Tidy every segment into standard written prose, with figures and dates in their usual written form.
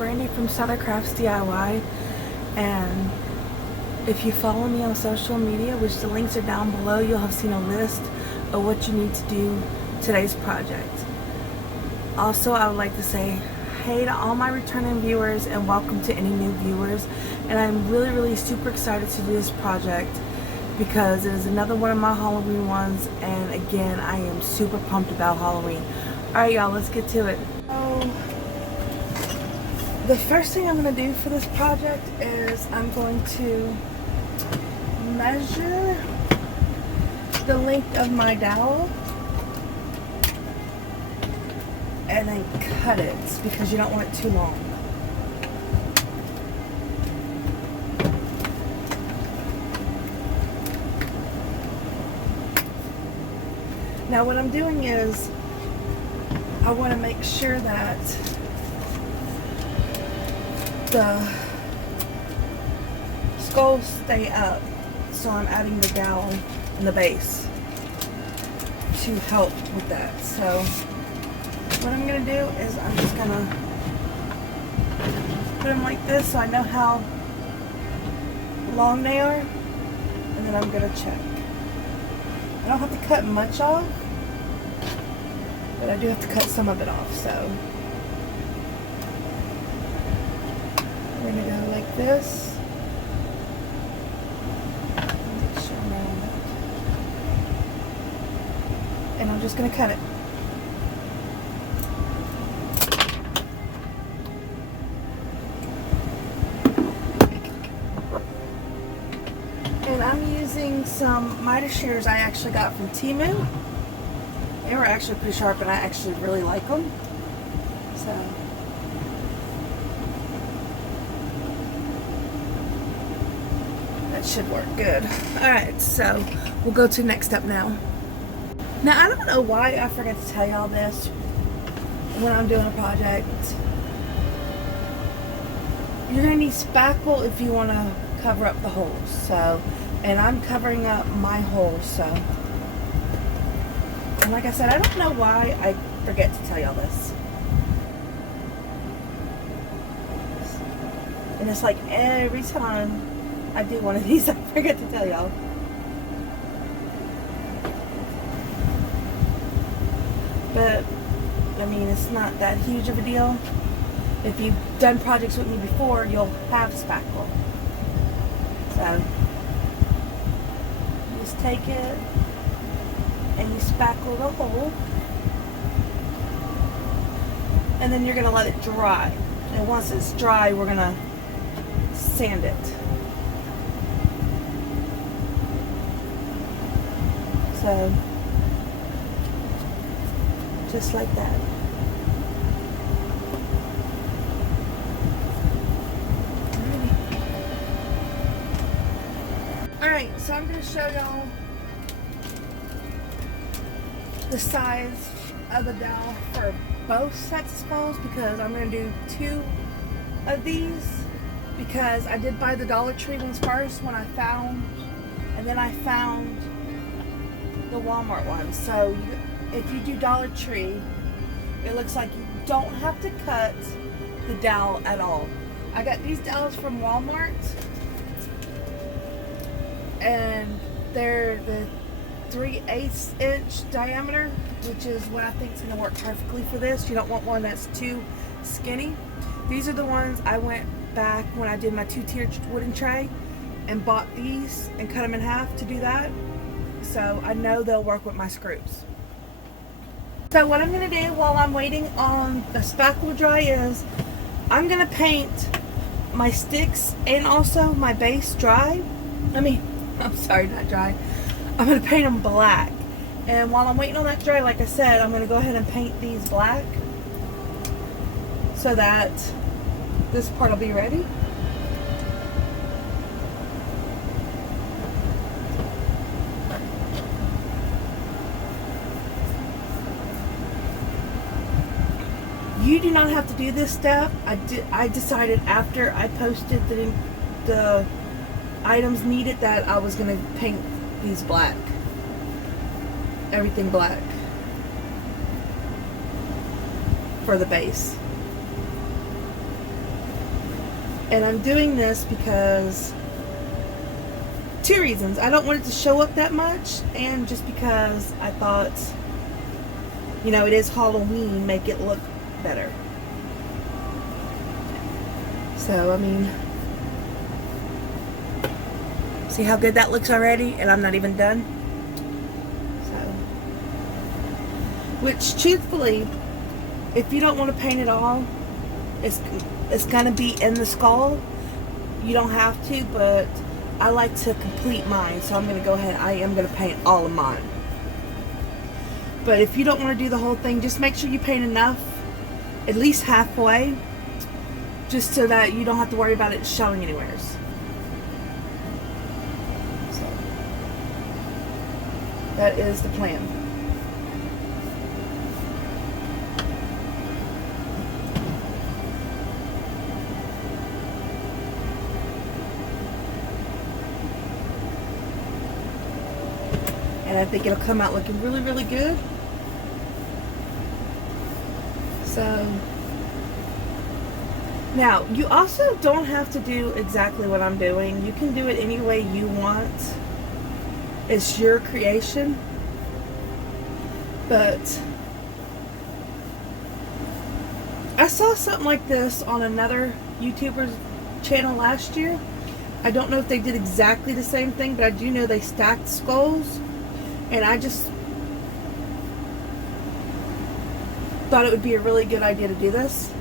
Brandy from Southern Crafts DIY, and if you follow me on social media, which the links are down below, you'll have seen a list of what you need to do today's project. Also, I would like to say hey to all my returning viewers and welcome to any new viewers. And I'm really super excited to do this project because it is another one of my Halloween ones, and again, I am super pumped about Halloween. Alright y'all, let's get to it. So, the first thing I'm going to do for this project is I'm going to measure the length of my dowel and then cut it because you don't want it too long. Now what I'm doing is I want to make sure that the skulls stay up, so I'm adding the dowel in the base to help with that. So what I'm going to do is I'm just going to put them like this so I know how long they are, and then I'm going to check. I don't have to cut much off, but I do have to cut some of it off. So we're going to go like this. Make sure I'm around it. And I'm just going to cut it. And I'm using some miter shears I actually got from Temu. They were actually pretty sharp and I actually really like them. So that should work good. Alright, so we'll go to the next step now. Now I don't know why I forget to tell y'all this when I'm doing a project. You're going to need spackle if you want to cover up the holes. So, and I'm covering up my holes, so. And like I said, I don't know why I forget to tell y'all this. And it's like every time I do one of these, I forget to tell y'all. But, I mean, it's not that huge of a deal. If you've done projects with me before, you'll have spackle. So, you just take it and you spackle the hole, and then you're going to let it dry. And once it's dry, we're going to sand it. So, just like that. Alright, so I'm going to show y'all the size of the dowel for both sets of skulls, because I'm going to do 2 of these, because I did buy the Dollar Tree ones first when I found, and then I found the Walmart ones. So if you do Dollar Tree, it looks like you don't have to cut the dowel at all. I got these dowels from Walmart, and they're the 3/8 inch diameter, which is what I think is going to work perfectly for this. You don't want one that's too skinny. These are the ones I went back when I did my 2-tiered wooden tray and bought these and cut them in half to do that. So I know they'll work with my screws. So what I'm going to do while I'm waiting on the spackle dry is I'm going to paint my sticks and also my base dry. I'm sorry, not dry. I'm going to paint them black. And while I'm waiting on that dry, like I said, I'm going to go ahead and paint these black so that this part will be ready. You do not have to do this step. I decided after I posted the items needed that I was going to paint these black. Everything black for the base. And I'm doing this because two reasons. I don't want it to show up that much, and just because I thought, you know, it is Halloween, make it look better. So, I mean, see how good that looks already? And I'm not even done. So, which, truthfully, if you don't want to paint it all, it's going to be in the skull. You don't have to, but I like to complete mine. So I'm going to go ahead. I am going to paint all of mine. But if you don't want to do the whole thing, just make sure you paint enough, at least halfway, just so that you don't have to worry about it showing anywhere. So that is the plan. And I think it'll come out looking really, really good. So now, you also don't have to do exactly what I'm doing. You can do it any way you want. It's your creation. But I saw something like this on another YouTuber's channel last year. I don't know if they did exactly the same thing, but I do know they stacked skulls. And I just thought it would be a really good idea to do this.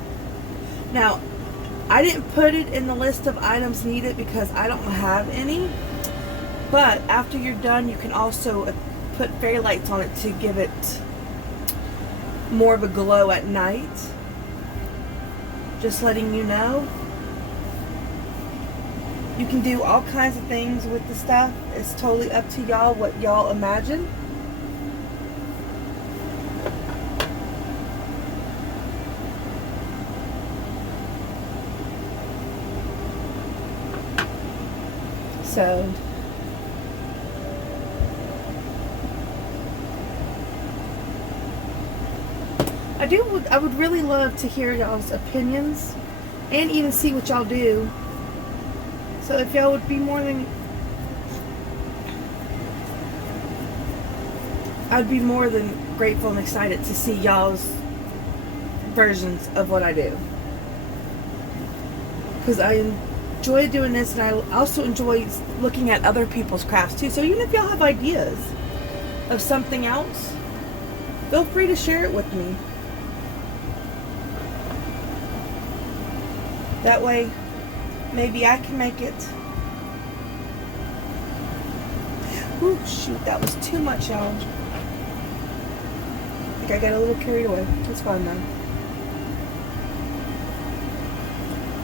Now, I didn't put it in the list of items needed because I don't have any. But after you're done, you can also put fairy lights on it to give it more of a glow at night. Just letting you know. You can do all kinds of things with the stuff. It's totally up to y'all what y'all imagine. So I would really love to hear y'all's opinions and even see what y'all do. So if y'all would be I'd be more than grateful and excited to see y'all's versions of what I do. Because I enjoy doing this, and I also enjoy looking at other people's crafts too. So even if y'all have ideas of something else, feel free to share it with me. That way, maybe I can make it. Ooh, shoot, that was too much, y'all. I think I got a little carried away. It's fine though.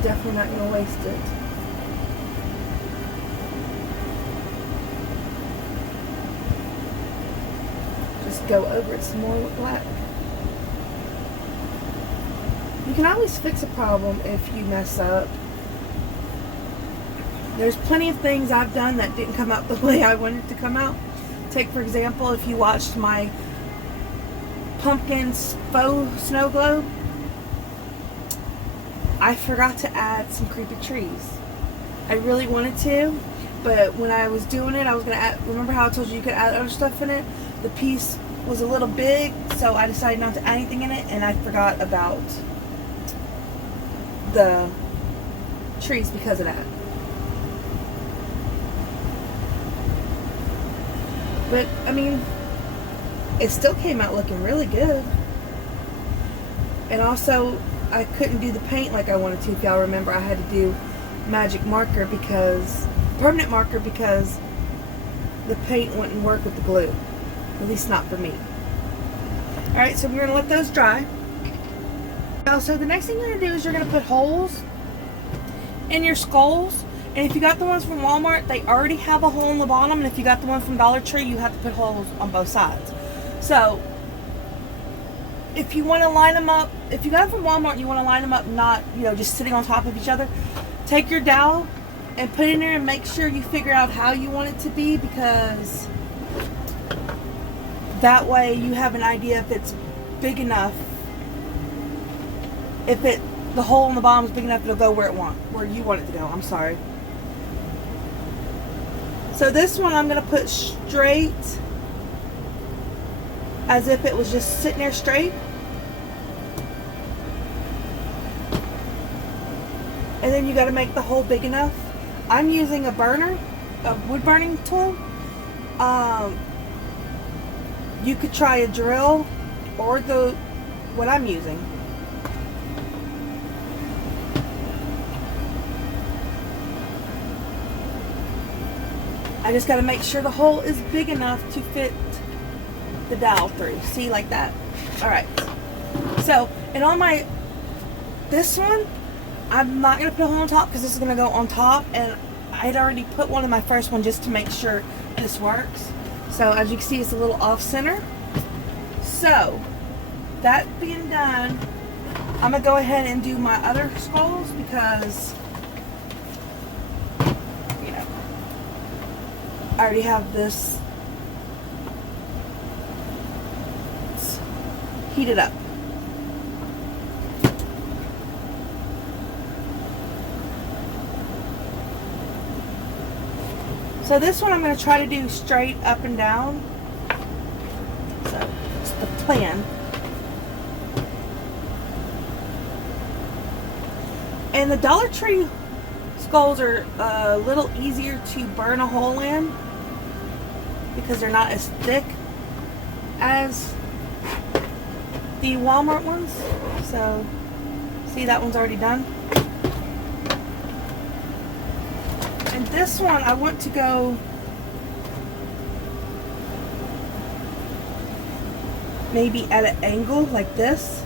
Definitely not gonna waste it. Just go over it some more with black. You can always fix a problem if you mess up. There's plenty of things I've done that didn't come out the way I wanted it to come out. Take, for example, if you watched my pumpkin faux snow globe, I forgot to add some creepy trees. I really wanted to, but when I was doing it, I was going to add, remember how I told you could add other stuff in it? The piece was a little big, so I decided not to add anything in it, and I forgot about the trees because of that. But, I mean, it still came out looking really good. And also, I couldn't do the paint like I wanted to. If y'all remember, I had to do magic marker because, permanent marker, because the paint wouldn't work with the glue. At least not for me. Alright, so we're going to let those dry. Now, so the next thing you're going to do is you're going to put holes in your skulls. And if you got the ones from Walmart, they already have a hole in the bottom. And if you got the one from Dollar Tree, you have to put holes on both sides. So, if you want to line them up, if you got it from Walmart, you want to line them up, not, you know, just sitting on top of each other. Take your dowel and put it in there and make sure you figure out how you want it to be, because that way you have an idea if it's big enough. If it the hole in the bottom is big enough it'll go where you want it to go. I'm sorry. So this one I'm going to put straight as if it was just sitting there straight. And then you got to make the hole big enough. I'm using a burner, a wood burning tool. You could try a drill or what I'm using. I just got to make sure the hole is big enough to fit the dowel through. See, like that. All right. So, and on this one, I'm not going to put a hole on top because this is going to go on top, and I had already put one in my first one just to make sure this works. So as you can see, it's a little off center. So that being done, I'm going to go ahead and do my other skulls because, you know, I already have this heated up. So this one I'm going to try to do straight up and down. So it's the plan. And the Dollar Tree skulls are a little easier to burn a hole in because they're not as thick as the Walmart ones. So see, that one's already done. And this one, I want to go maybe at an angle like this.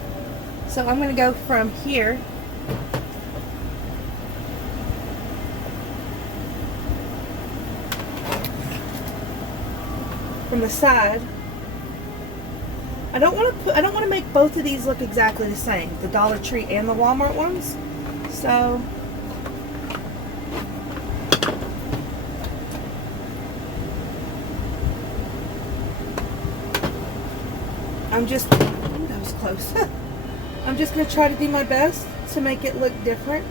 So I'm going to go from here from the side. I don't want to make both of these look exactly the same, the Dollar Tree and the Walmart ones. So that was close. I'm just going to try to do my best to make it look different.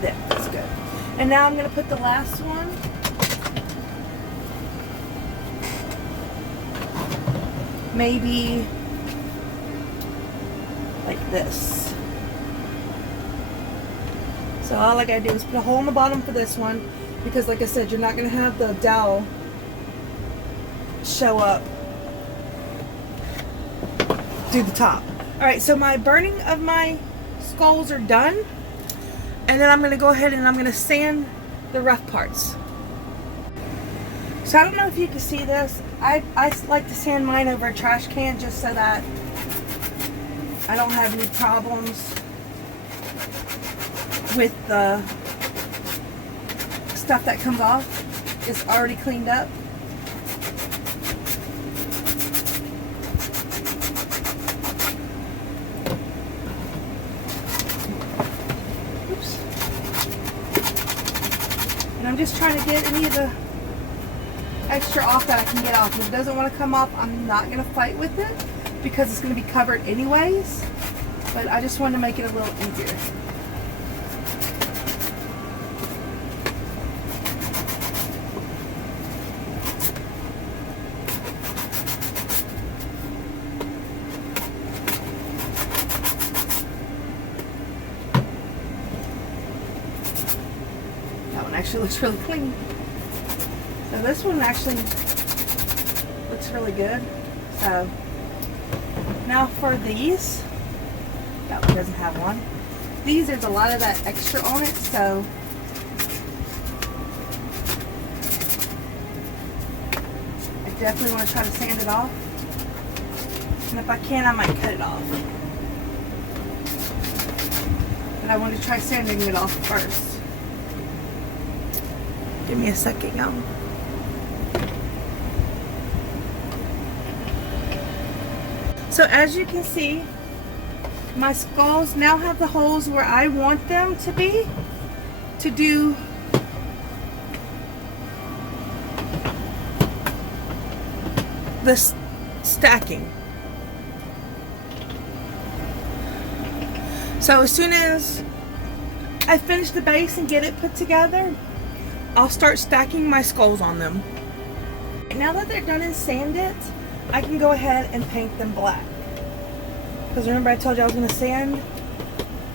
There, that's good. And now I'm going to put the last one. Maybe like this. So all I got to do is put a hole in the bottom for this one. Because like I said, you're not going to have the dowel show up through the top. Alright, so my burning of my skulls are done. And then I'm going to go ahead and I'm going to sand the rough parts. So I don't know if you can see this. I like to sand mine over a trash can just so that I don't have any problems with the stuff that comes off. It's already cleaned up. Oops. And I'm just trying to get any of the extra off that I can get off. If it doesn't want to come off, I'm not going to fight with it because it's going to be covered anyways. But I just wanted to make it a little easier. Actually looks really clean. So this one actually looks really good. So now for these, that one doesn't have one. These, there's a lot of that extra on it, so I definitely want to try to sand it off. And if I can, I might cut it off. But I want to try sanding it off first. Give me a second, y'all. So as you can see, my skulls now have the holes where I want them to be to do this stacking. So as soon as I finish the base and get it put together, I'll start stacking my skulls on them. Now that they're done and sanded, I can go ahead and paint them black. Because remember I told you I was going to sand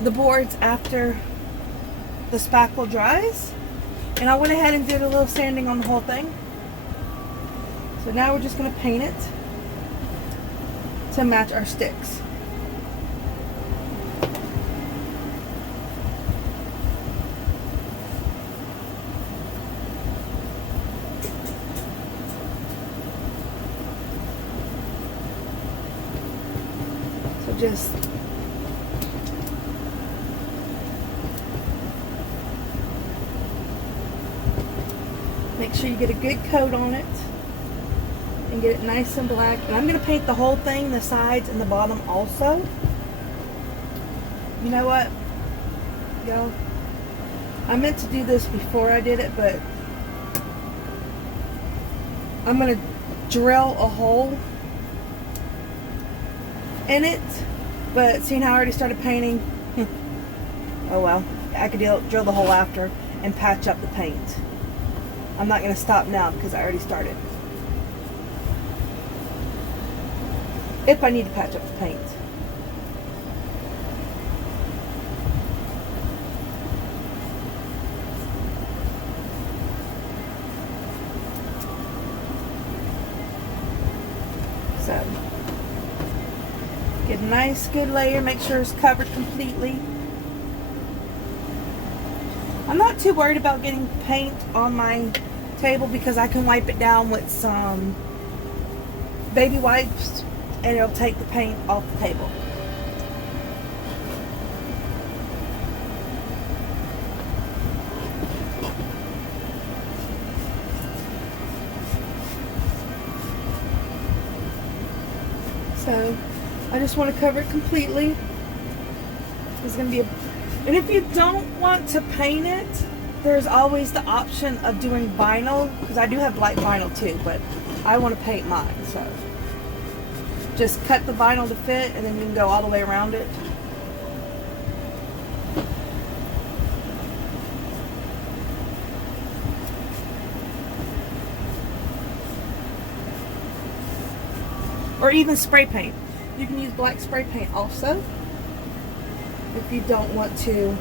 the boards after the spackle dries. And I went ahead and did a little sanding on the whole thing. So now we're just going to paint it to match our sticks. So just make sure you get a good coat on it and get it nice and black. And I'm going to paint the whole thing, the sides and the bottom also. You know what, y'all? I meant to do this before I did it, but I'm going to drill a hole in it. But seeing how I already started painting, oh well, I could drill the hole after and patch up the paint. I'm not going to stop now because I already started. If I need to patch up the paint. So, get a nice good layer, make sure it's covered completely. I'm not too worried about getting paint on my table because I can wipe it down with some baby wipes and it'll take the paint off the table. So I just want to cover it completely. There's going to be and if you don't want to paint it, there's always the option of doing vinyl, because I do have black vinyl too, but I want to paint mine, so just cut the vinyl to fit and then you can go all the way around it. Or even spray paint. You can use black spray paint also if you don't want to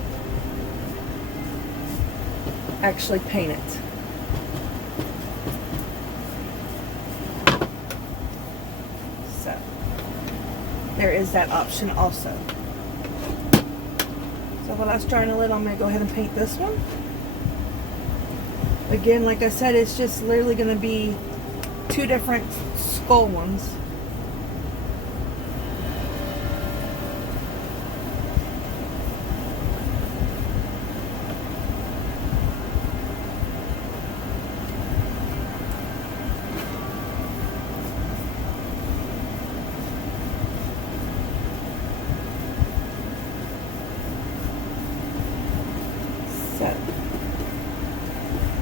actually paint it. So there is that option also. So while I was starting a lid, I'm going to go ahead and paint this one. Again, like I said, it's just literally going to be two different skull ones.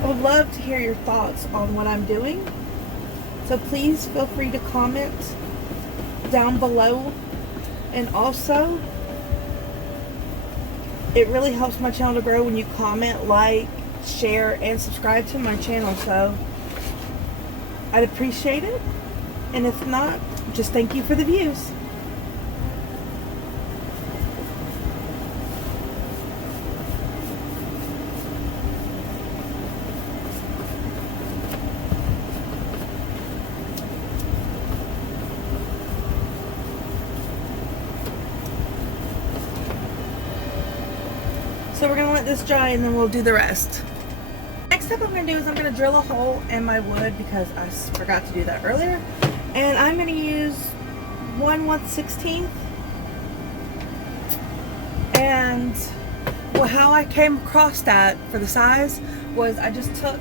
I would love to hear your thoughts on what I'm doing. So please feel free to comment down below. And also, it really helps my channel to grow when you comment, like, share, and subscribe to my channel. So I'd appreciate it. And if not, just thank you for the views. So we're going to let this dry and then we'll do the rest. Next step I'm going to do is I'm going to drill a hole in my wood because I forgot to do that earlier. And I'm going to use 1/1/16. And well, how I came across that for the size was I just took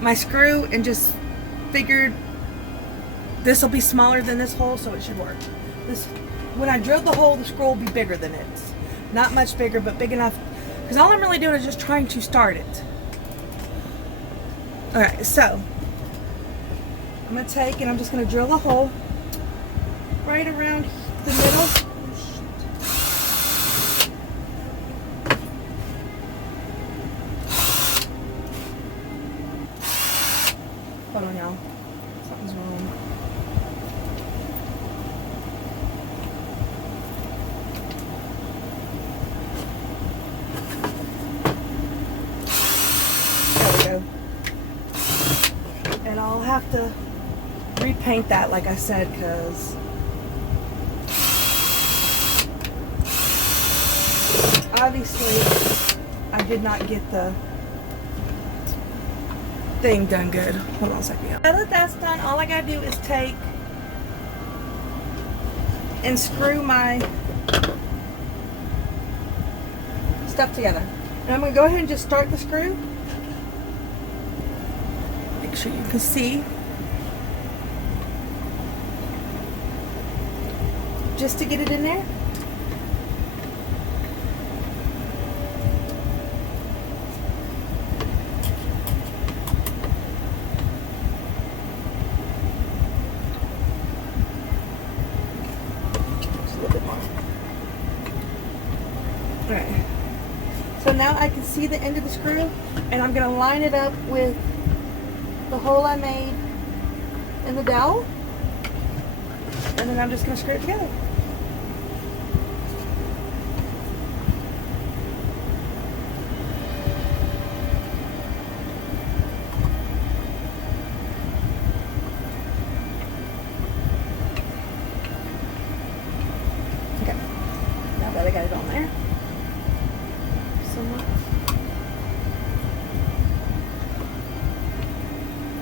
my screw and just figured this will be smaller than this hole, so it should work. When I drilled the hole, the screw will be bigger than it. Not much bigger, but big enough. Because all I'm really doing is just trying to start it. Alright, so I'm going to take and I'm just going to drill a hole right around the middle. Hold on, y'all. Something's wrong. There we go. And I'll have to repaint that, like I said, because obviously I did not get the thing done good. Hold on a second. Now that that's done, all I gotta do is take and screw my stuff together. And I'm gonna go ahead and just start the screw. Make sure you can see. Just to get it in there. Alright, so now I can see the end of the screw, and I'm going to line it up with the hole I made in the dowel, and then I'm just going to screw it together. Okay, now that I got it on there.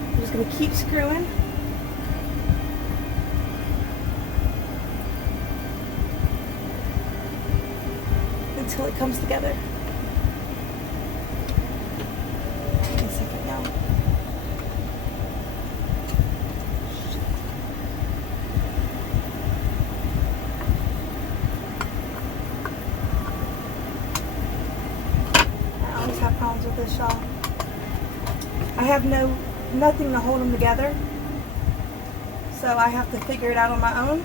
I'm just going to keep screwing until it comes together. Give me a second now. I always have problems with this, y'all. I have nothing to hold them together, so I have to figure it out on my own.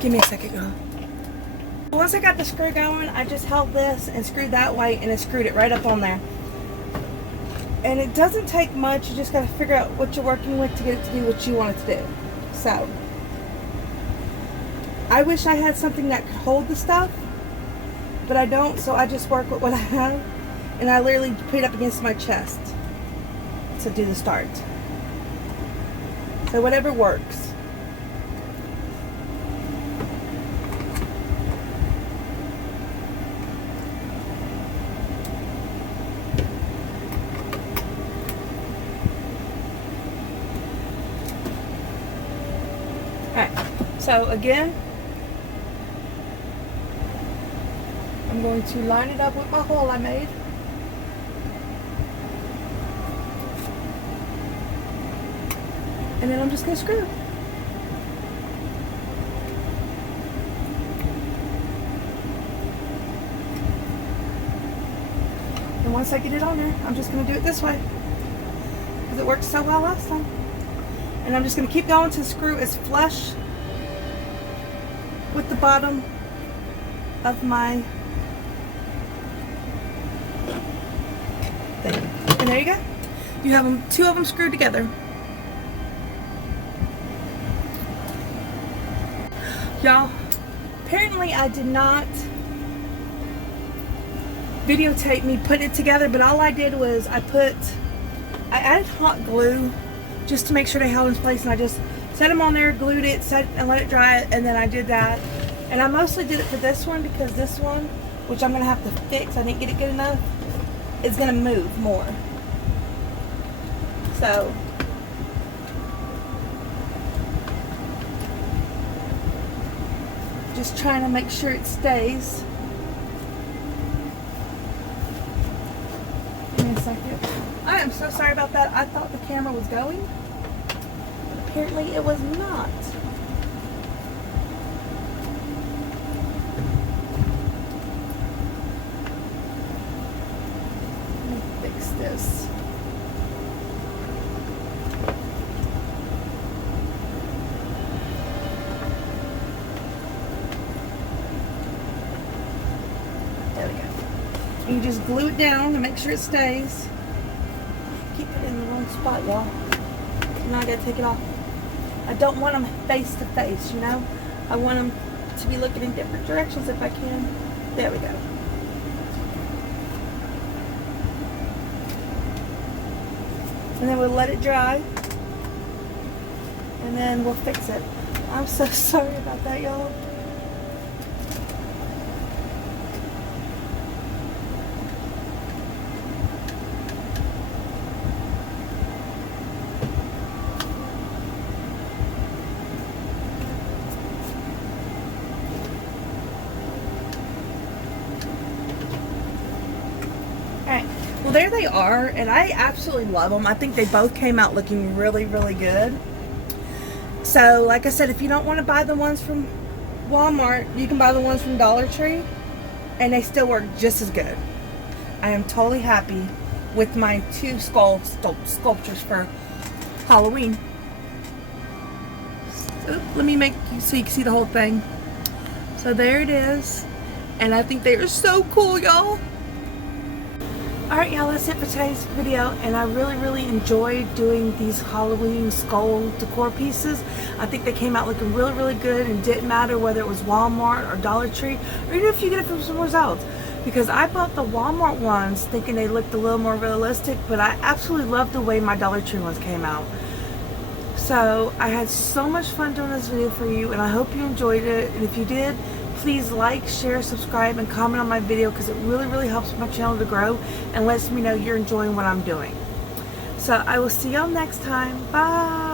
Give me a second, girl. Once I got the screw going, I just held this and screwed that way, and it screwed it right up on there. And it doesn't take much. You just got to figure out what you're working with to get it to do what you want it to do. So I wish I had something that could hold the stuff, but I don't, so I just work with what I have, and I literally put it up against my chest to do the start. So whatever works. Alright, so again, I'm going to line it up with my hole I made. And then I'm just going to screw. And once I get it on there, I'm just going to do it this way, because it worked so well last time. And I'm just going to keep going till the screw is flush with the bottom of my thing. And there you go. You have them, two of them screwed together. Y'all, apparently I did not videotape me putting it together, but all I did was I added hot glue just to make sure they held in place, and I just set them on there, glued it, set and let it dry, and then I did that. And I mostly did it for this one because this one, which I'm going to have to fix, I didn't get it good enough, is going to move more. So just trying to make sure it stays. Give me a second. I am so sorry about that. I thought the camera was going, but apparently it was not. this. There we go. And you just glue it down to make sure it stays. Keep it in the wrong spot, y'all. Now I gotta take it off. I don't want them face to face, you know? I want them to be looking in different directions if I can. There we go. And then we'll let it dry. And then we'll fix it. I'm so sorry about that, y'all. Alright, well there they are, and I absolutely love them. I think they both came out looking really, really good. So, like I said, if you don't want to buy the ones from Walmart, you can buy the ones from Dollar Tree, and they still work just as good. I am totally happy with my 2 sculptures for Halloween. So, let me make you so you can see the whole thing. So there it is, and I think they are so cool, y'all. Alright, y'all, that's it for today's video, and I really, really enjoyed doing these Halloween skull decor pieces. I think they came out looking really, really good, and didn't matter whether it was Walmart or Dollar Tree, or even if you get it from somewhere else. Because I bought the Walmart ones thinking they looked a little more realistic, but I absolutely loved the way my Dollar Tree ones came out. So, I had so much fun doing this video for you, and I hope you enjoyed it, and if you did, please like, share, subscribe, and comment on my video because it really, really helps my channel to grow and lets me know you're enjoying what I'm doing. So I will see y'all next time. Bye!